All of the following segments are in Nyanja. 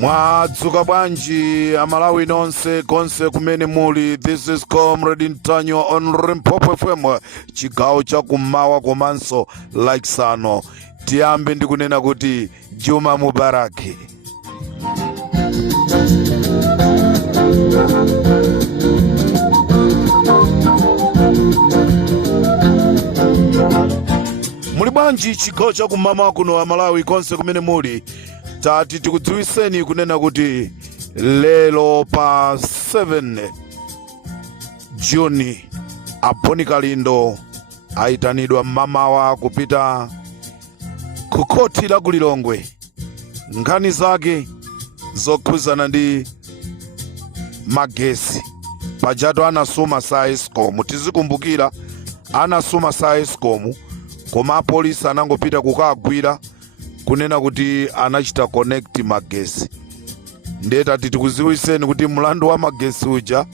Mwadzuka bwanji amalawi nonse konse kumene muli. This is Comrade Ntanywa on Limpopo FM, chigawo cha kummawa komanso Laiksano. Tiyambe ndikunena kuti Juma Mubaraki. Muli bwanji chigawo cha kummawa kuno amalawi konse kumene muli. Tati tikudziwiseni kunena kuti lelo pa 7 Juni Aponi Kalindo aitanidwa mmamawa kupita ku koti la Kulilongwe. Nkhani zake zokhuzana ndi magesi. Pajatu anasuma sa Eskom. Tizikumbukira anasuma sa Eskom, koma apolisi anangopita kukagwira kunena kuti anachita connect magesi. Ndeta tikuziwiseni kuti mlandu wa magesi uja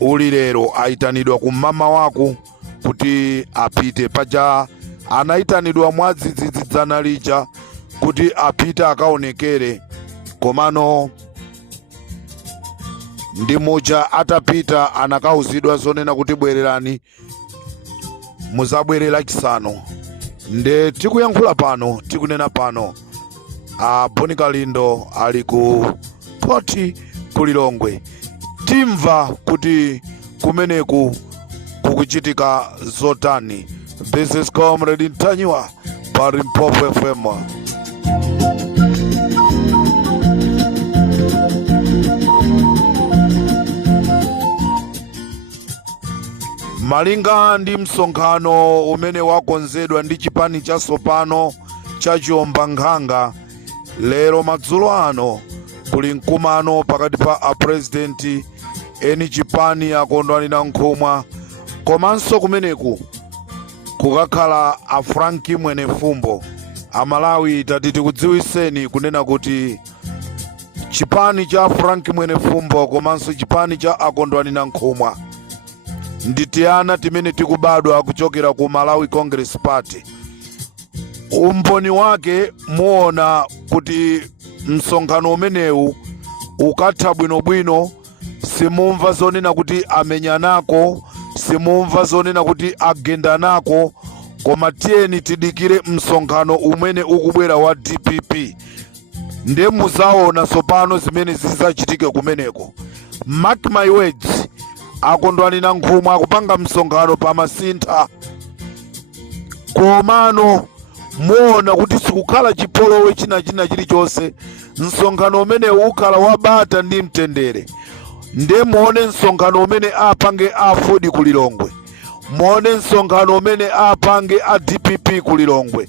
uli lero aitanidwa kumama wako kuti apite. Paja anaitanidwa mwadzidzidzana lija kuti apite akaonekere, komano ndi moja atapita anakauzidwa zonena kuti bwererani muzabwerera chisano. Nde tikuyankhula pano, tikunena pano Aponi Kalindo ali ku koti Kulilongwe. Timva kuti kumeneku kukuchitika zotani. This is Comrade Ntanywa pa Limpopo FM. Malinga ndi msonkhano umene wakonzedwa ndi chipani cha Sopano cha Chiombankhanga, lero madzulo ano kuli mkumano pakati pa apresidenti eni chipani akondwanira nkhumwa, komanso kumeneku kukakhala a Franki Mwenefumbo. Amalawi tati tikudziwiseni kunena kuti chipani cha Franki Mwenefumbo komanso chipani cha akondwanira nkhumwa nditiana timene tikubadwa kuchokera ku Malawi Congress Party. Umboni wake muona kuti msonkhano umenewu ukatha bwinobwino. Simumva zonena kuti amenyanako, simumva zonena kuti agendanako, koma tiyeni tidikire msonkhano umene ukubwera wa DPP. Nde muzaona sopano zimene zizachitike kumeneko. Mark my words, akondwanira nkhumwa akupanga msonkhano pa masintha, komano muona kuti sikukhala chipolowe china chilichonse. Msonkhano umene ukhala wabata ndi mtendere. Nde muone msonkhano umene apange a Ford Kulilongwe, muone msonkhano umene apange a DPP Kulilongwe,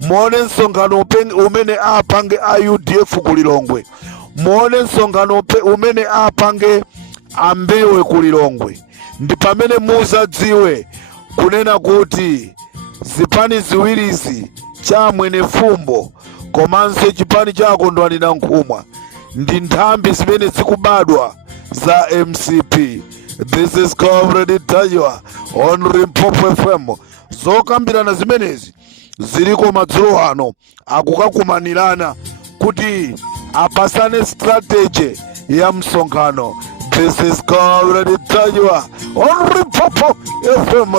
muone msonkhano umene apange a UDF Kulilongwe, muone msonkhano umene apange ambewe Kulilongwe. Ndi pamene muzadziwe kunena kuti zipani ziwirizi cha Mwenefumbo komanso chipani cha akondwanira nkhumwa ndi nthambi zimene zikubadwa za MCP. This is Comrade Ntanywa on Limpopo FM. Zokambirana zimenezi ziliko madzulo ano akukakumanirana kuti apasane strategy ya msonkhano. This is Comrade Ntanywa on Limpopo FM.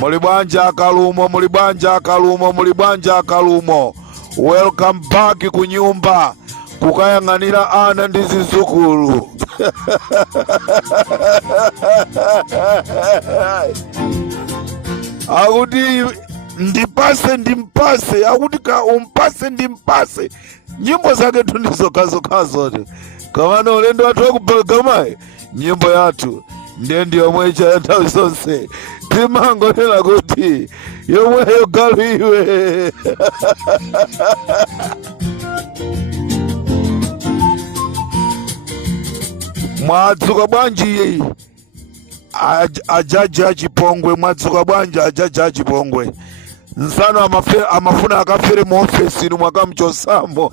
Mulibanja Kalumo, mulibanja Kalumo, mulibanja Kalumo. Welcome back kunyumba kukayang'anira ana ndi zizukulu. Akuti ndipase ndimpase, akuti ka umpase ndimpase, nyimbo zake tu ndizokhazo kamano ulendo watu wakubagamayi nyimbo yathu ndiyo yomwe icha nthawi zonse timangonena kuti yomweyo galuiwe. Mwadzuka bwanji ajaji achipongwe, mwadzuka bwanji ajaji achipongwe, nsano amafuna akafere mu ofesi inu mwakamchosamo.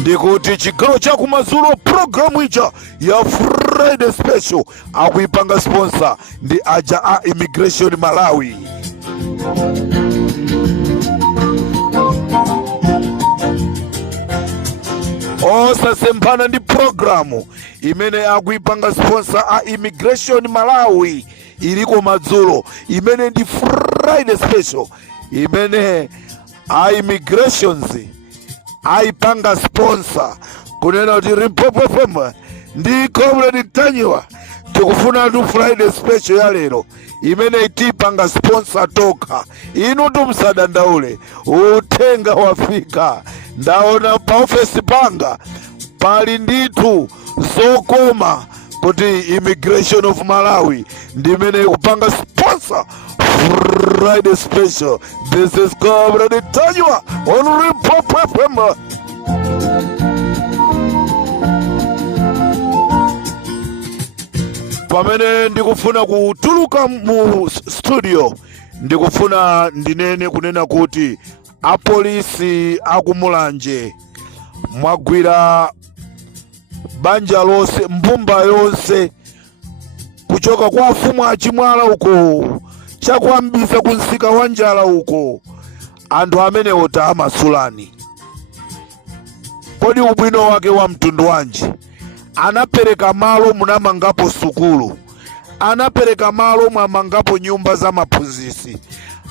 Ndikuti chigawo chakumadzulo programu icha ya Friday Special akuipanga sponsor ndi aja a Immigration Malawi. Osasempana ndi programu imene akuipanga sponsor a Immigration Malawi iliko madzulo, imene ndi Friday Special imene a immigrations aipanga sponsor kunena kuti Limpopo FM ndi Comrade Tanyiwa tikufuna tu Friday Special ya lero imene itipanga sponsor toka inu tumsadandaule uthenga wafika. Ndaona pa office panga pali ndithu zokoma kuti Immigration of Malawi ndimene kupanga sponsor Friday Special. This is Comrade Tanyiwa on Limpopo FM. Pamene ndikufuna kutuluka mu studio ndikufuna ndinene kunena kuti apolisi akumulanje mwagwira banja lonse, mbumba yonse kuchoka kwa afumu achimwala uko chakwambisa kunsika wa njala uko, anthu amene ota amasulani. Kodi ubwino wake wa mtundu wanji? Anapereka malo munamangapo sukulu, anapereka malo mwamangapo nyumba za maphunzisi,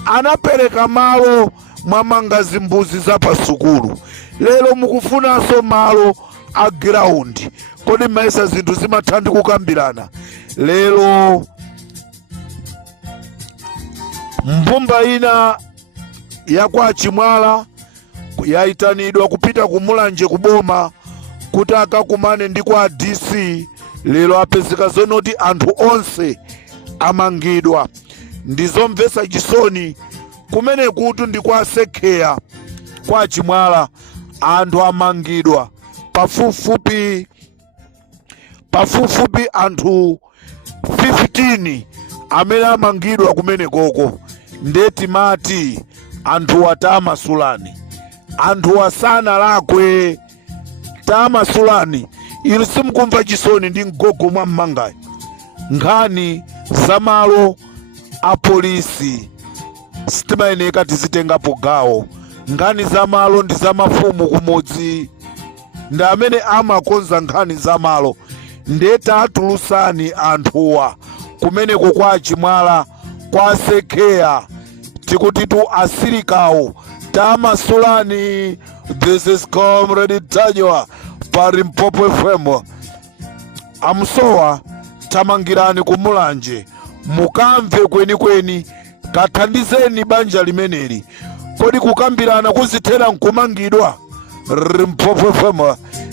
anapereka malo mwamanga zimbuzi za pasukulu. Lero mukufunanso malo a ground. Kodi maisa zinthu zimathandi kukambirana. Lero mbumba ina yakwa Chimwala yaitanidwa kupita kumulanje kuboma kuti akakumane ndi kwa DC. Lero apezeka zonoti anthu onse amangidwa. Ndizomvesa chisoni kumene kuti ndi kwa Sekheya kwa Chimwala anthu amangidwa pafupifupi anthu 15 amene amangidwa kumene koko. Ndeti mati anthu atamasulani, anthu asana lakwe tamasulani. Inu simukumva chisoni ndi mgogo mwa mmangayi nkhani za malo a polisi sitimayeneka tizitengapo gawo. Nkhani za malo ndi za mafumu kumodzi, ndi amene amakonza nkhani za malo. Ndeta atulusani anthuwa kumeneko kwa Chimwala kwa Sekheya tikuti tu asirikawo tamasulani. This is Comrade Tanyiwa pa Limpopo FM. Amsowa tamangirani kumulanje mukamve kwenikweni, kathandizeni banja limeneli. Kodi kukambirana kuzithera nkumangidwa? Limpopo FM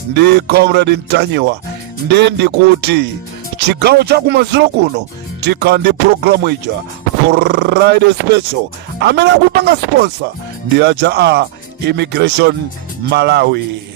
ndi Comrade Tanyiwa ndendi kuti chigawo chakumadzulo kuno tikandi programu ija Friday Special amene akupanga sponsor ndi aja a Immigration Malawi.